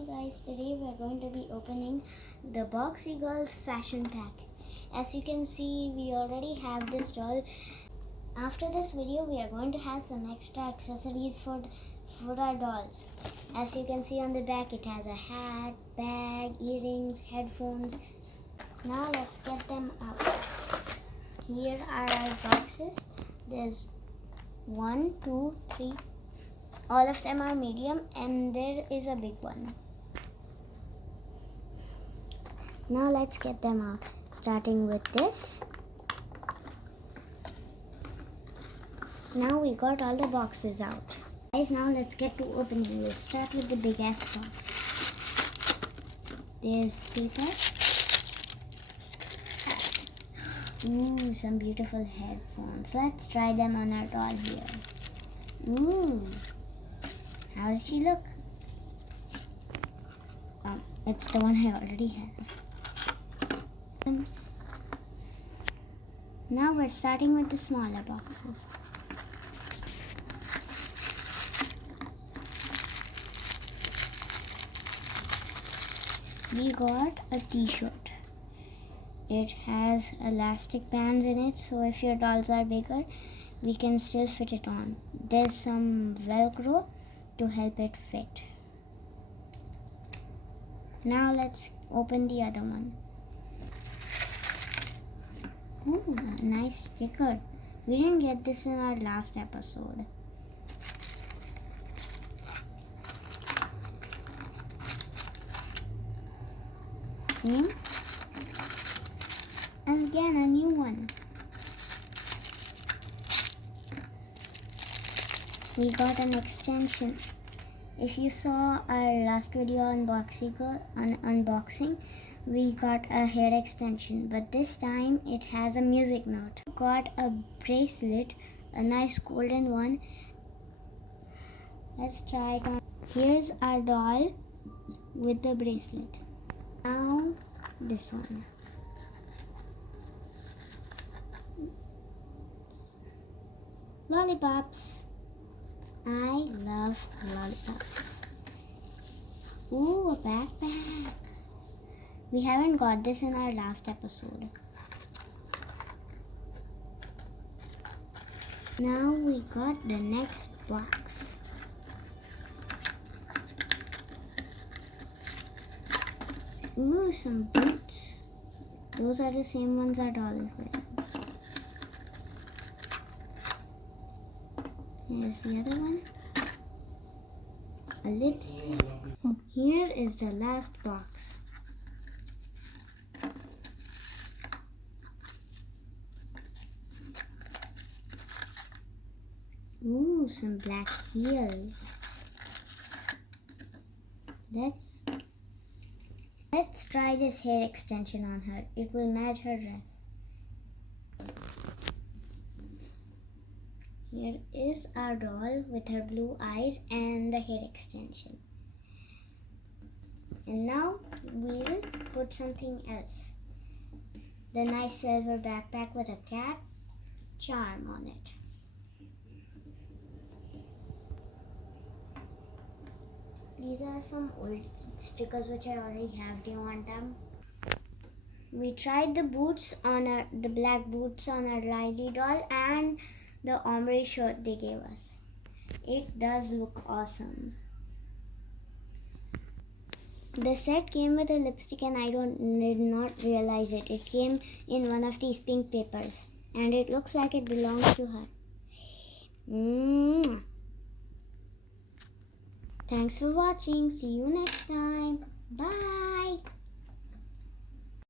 Hey guys, today we are going to be opening the Boxy Girls fashion pack. As you can see, we already have this doll. After this video, we are going to have some extra accessories for our dolls. As you can see on the back, it has a hat, bag, earrings, headphones. Now let's get them out. Here are our boxes. There's 1, 2, 3. All of them are medium and there is a big one. Now let's get them out. Starting with this. Now we got all the boxes out. Guys, now let's get to opening. We'll start with the big ass box. There's paper. Ooh, some beautiful headphones. Let's try them on our doll here. Ooh. How does she look? It's the one I already have. Now we're starting with the smaller boxes. We got a t-shirt. It has elastic bands in it, so if your dolls are bigger, we can still fit it on. There's some Velcro to help it fit. Now let's open the other one. Ooh, a nice sticker. We didn't get this in our last episode. See? And again, a new one. We got an extension. If you saw our last video on unboxing, we got a hair extension, but this time it has a music note. Got a bracelet, a nice golden one. Let's try it on. Here's our doll with the bracelet. Now this one. Lollipops. I love lollipops. Ooh, a backpack. We haven't got this in our last episode. Now we got the next box. Ooh, some boots. Those are the same ones our doll is wearing. Here's the other one. A lipstick. Here is the last box. Ooh, some black heels. Let's try this hair extension on her. It will match her dress. Here is our doll with her blue eyes and the hair extension. And now we'll put something else. The nice silver backpack with a cat charm on it. These are some old stickers which I already have. Do you want them? We tried the boots on the black boots on our Riley doll and the ombre shirt they gave us. It does look awesome. The set came with a lipstick and I did not realize it. It came in one of these pink papers and it looks like it belongs to her. Thanks for watching. See you next time. Bye.